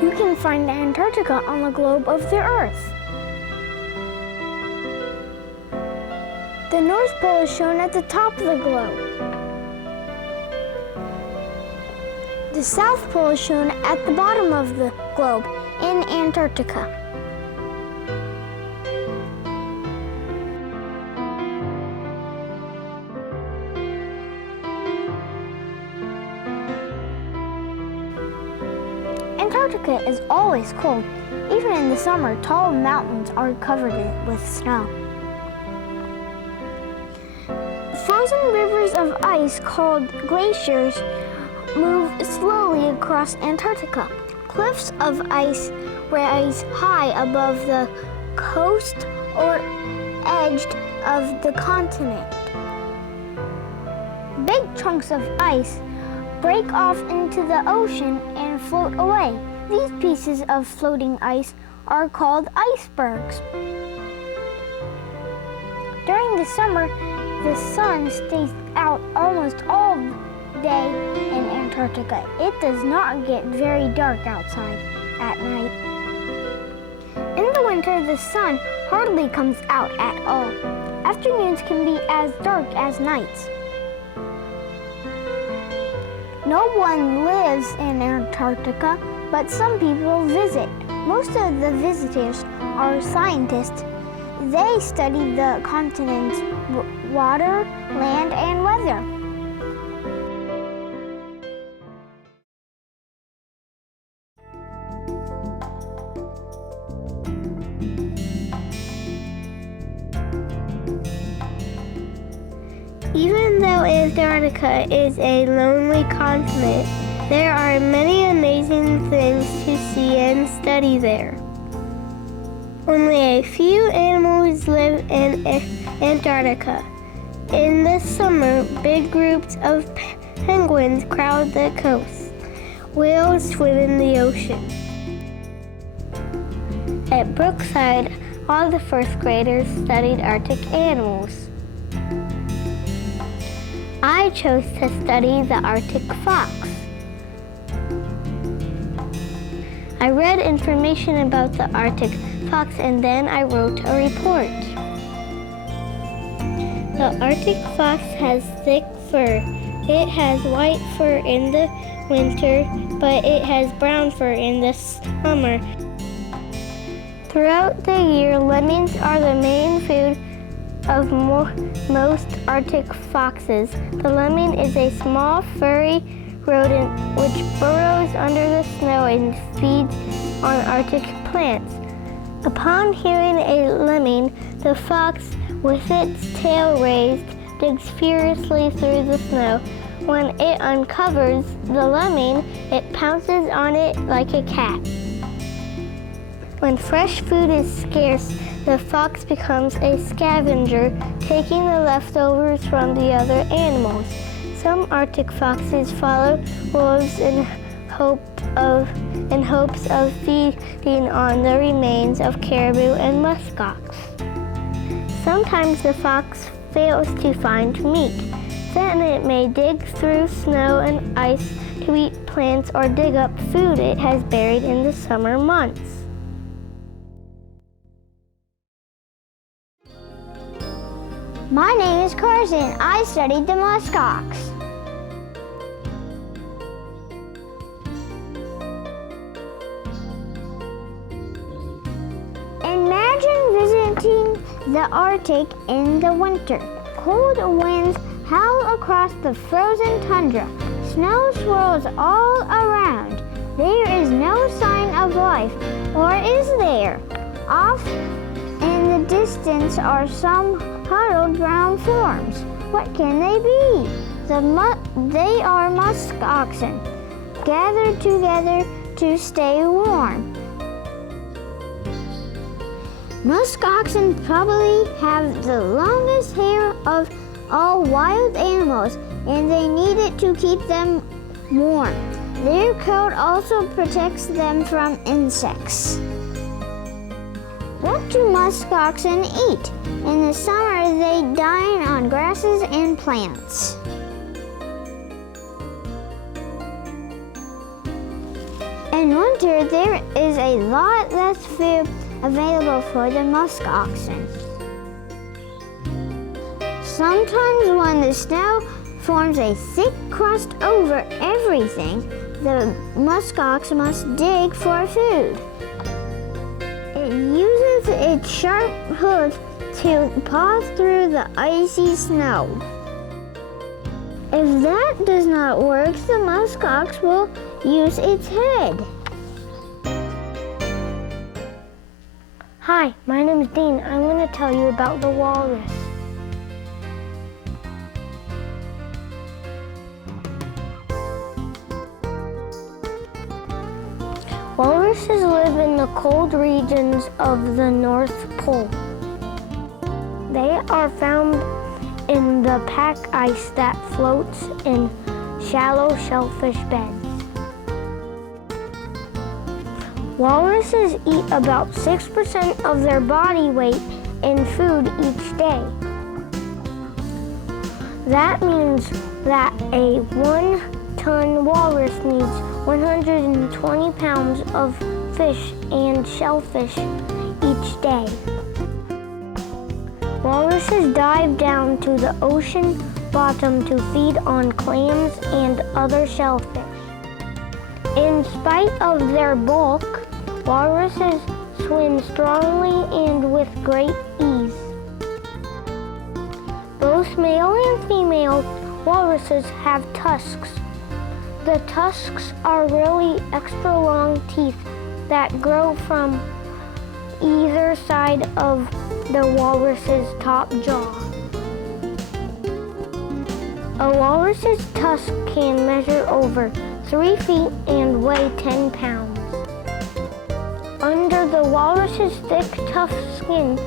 You can find Antarctica on the globe of the Earth. The North Pole is shown at the top of the globe. The South Pole is shown at the bottom of the globe in Antarctica. Antarctica is always cold. Even in the summer, tall mountains are covered with snow. Frozen rivers of ice called glaciers move slowly across Antarctica. Cliffs of ice rise high above the coast or edge of the continent. Big chunks of ice break off into the ocean and float away. These pieces of floating ice are called icebergs. During the summer, the sun stays out almost all day in Antarctica. It does not get very dark outside at night. In the winter, the sun hardly comes out at all. Afternoons can be as dark as nights. No one lives in Antarctica, but some people visit. Most of the visitors are scientists. They study the continent's water, land, and weather. Even though Antarctica is a lonely continent, there are many amazing things to see and study there. Only a few animals live in Antarctica. In the summer, big groups of penguins crowd the coast. Whales swim in the ocean. At Brookside, all the first graders studied Arctic animals. I chose to study the Arctic fox. I read information about the Arctic fox and then I wrote a report. The Arctic fox has thick fur. It has white fur in the winter, but it has brown fur in the summer. Throughout the year, lemmings are the main food of most Arctic foxes. The lemming is a small, furry rodent which burrows under the snow and feeds on Arctic plants. Upon hearing a lemming, the fox, with its tail raised, digs furiously through the snow. When it uncovers the lemming, it pounces on it like a cat. When fresh food is scarce, the fox becomes a scavenger, taking the leftovers from the other animals. Some Arctic foxes follow wolves in hopes of feeding on the remains of caribou and muskox. Sometimes the fox fails to find meat. Then it may dig through snow and ice to eat plants or dig up food it has buried in the summer months. My name is Carson. I studied the muskox. Imagine visiting the Arctic in the winter. Cold winds howl across the frozen tundra. Snow swirls all around. There is no sign of life, or is there? Off in the distance are some huddled brown forms. What can they be? They are musk oxen, gathered together to stay warm. Musk oxen probably have the longest hair of all wild animals, and they need it to keep them warm. Their coat also protects them from insects. What do musk oxen eat? In the summer, they dine on grasses and plants. In winter, there is a lot less food available for the musk oxen. Sometimes when the snow forms a thick crust over everything, the musk ox must dig for food. It uses its sharp hooves to paw through the icy snow. If that does not work, the musk ox will use its head. Hi, my name is Dean. I'm going to tell you about the walrus. Walruses live in the cold regions of the North Pole. They are found in the pack ice that floats in shallow shellfish beds. Walruses eat about 6% of their body weight in food each day. That means that a 1-ton walrus needs 120 pounds of fish and shellfish each day. Walruses dive down to the ocean bottom to feed on clams and other shellfish. In spite of their bulk, walruses swim strongly and with great ease. Both male and female walruses have tusks. The tusks are really extra long teeth that grow from either side of the walrus's top jaw. A walrus's tusk can measure over 3 feet and weigh 10 pounds. Under the walrus's thick, tough skin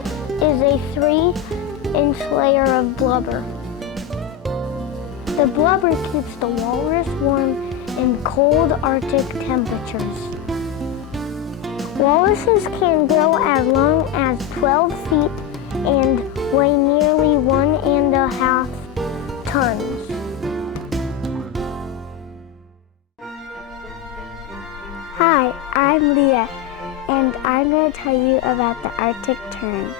is a 3-inch layer of blubber. The blubber keeps the walrus warm in cold Arctic temperatures. Walruses can grow as long as 12 feet and weigh nearly 1.5 tons. Hi, I'm Leah, and I'm going to tell you about the Arctic tern.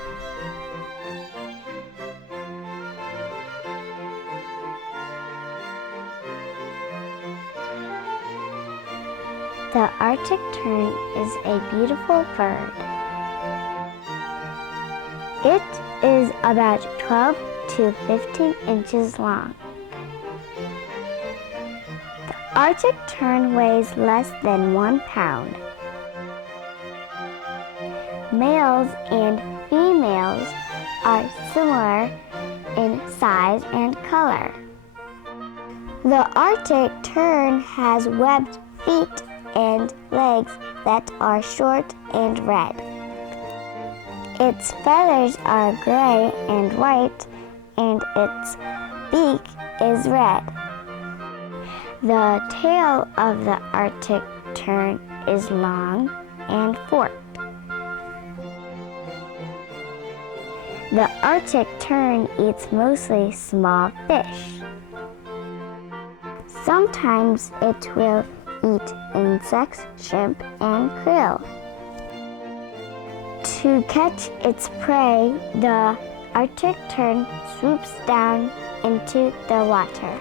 The Arctic tern is a beautiful bird. It is about 12 to 15 inches long. The Arctic tern weighs less than 1 pound. Males and females are similar in size and color. The Arctic tern has webbed feet and legs that are short and red. Its feathers are gray and white, and its beak is red. The tail of the Arctic tern is long and forked. The Arctic tern eats mostly small fish. Sometimes it will eat insects, shrimp, and krill. To catch its prey, the Arctic tern swoops down into the water.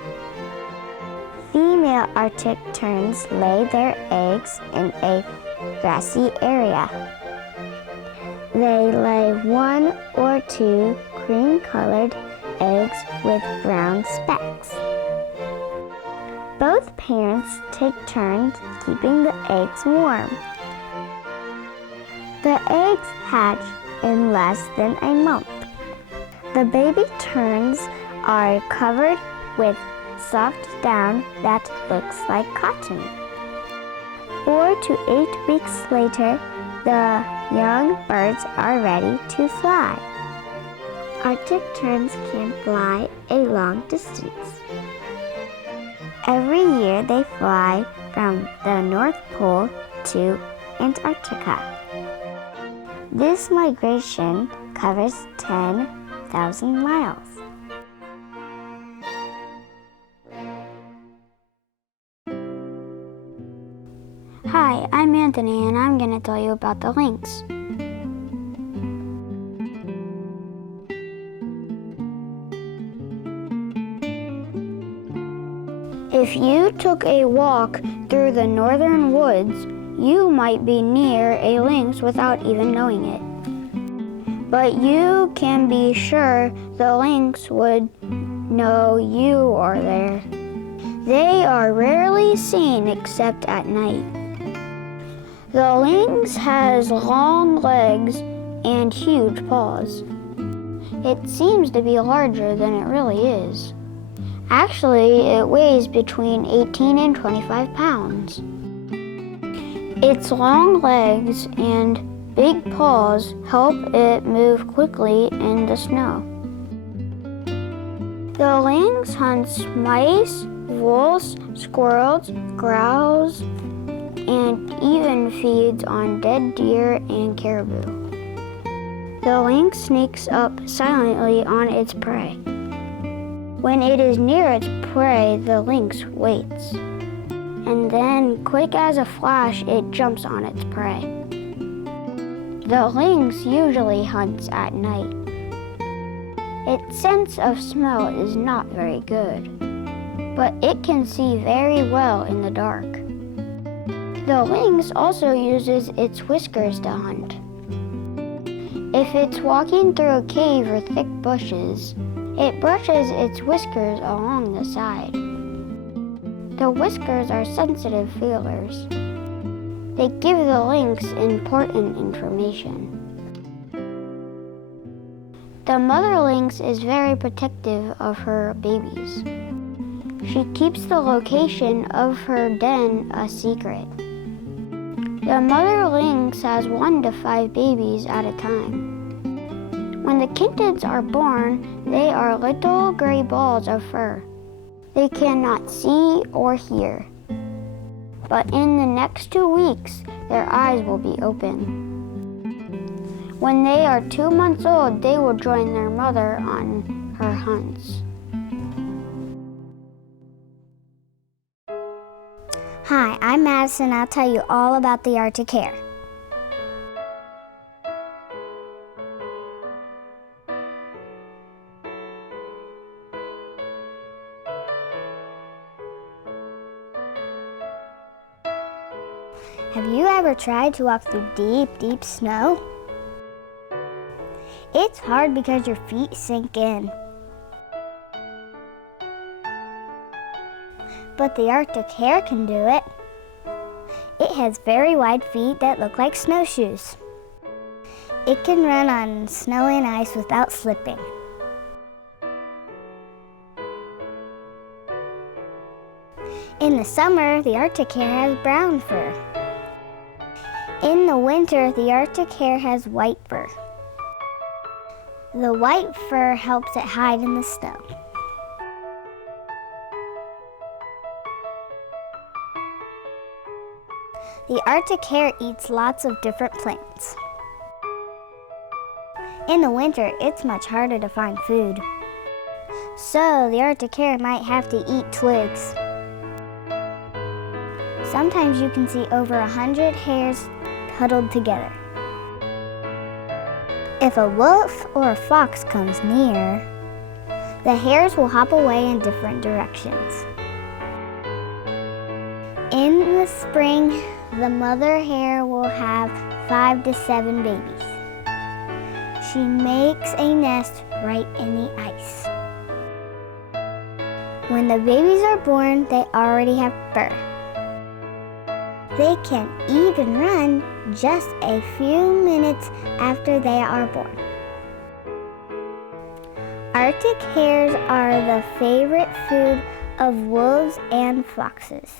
Female Arctic terns lay their eggs in a grassy area. They lay 1 or 2 cream-colored eggs with brown specks. Both parents take turns keeping the eggs warm. The eggs hatch in less than a month. The baby terns are covered with soft down that looks like cotton. 4 to 8 weeks later, the young birds are ready to fly. Arctic terns can fly a long distance. Every year they fly from the North Pole to Antarctica. This migration covers 10,000 miles. Hi, I'm Anthony, and I'm going to tell you about the lynx. If you took a walk through the northern woods, you might be near a lynx without even knowing it. But you can be sure the lynx would know you are there. They are rarely seen except at night. The lynx has long legs and huge paws. It seems to be larger than it really is. Actually, it weighs between 18 and 25 pounds. Its long legs and big paws help it move quickly in the snow. The lynx hunts mice, wolves, squirrels, grouse, and even feeds on dead deer and caribou. The lynx sneaks up silently on its prey. When it is near its prey, the lynx waits. And then, quick as a flash, it jumps on its prey. The lynx usually hunts at night. Its sense of smell is not very good, but it can see very well in the dark. The lynx also uses its whiskers to hunt. If it's walking through a cave or thick bushes, it brushes its whiskers along the side. The whiskers are sensitive feelers. They give the lynx important information. The mother lynx is very protective of her babies. She keeps the location of her den a secret. The mother lynx has 1 to 5 babies at a time. When the kittens are born, they are little gray balls of fur. They cannot see or hear. But in the next 2 weeks, their eyes will be open. When they are 2 months old, they will join their mother on her hunts. Hi, I'm Madison. I'll tell you all about the Arctic hare. Have you ever tried to walk through deep, deep snow? It's hard because your feet sink in. But the Arctic hare can do it. It has very wide feet that look like snowshoes. It can run on snow and ice without slipping. In the summer, the Arctic hare has brown fur. In the winter, the Arctic hare has white fur. The white fur helps it hide in the snow. The Arctic hare eats lots of different plants. In the winter, it's much harder to find food. So the Arctic hare might have to eat twigs. Sometimes you can see over 100 hares huddled together. If a wolf or a fox comes near, the hares will hop away in different directions. In the spring, the mother hare will have 5 to 7 babies. She makes a nest right in the ice. When the babies are born, they already have fur. They can even run just a few minutes after they are born. Arctic hares are the favorite food of wolves and foxes.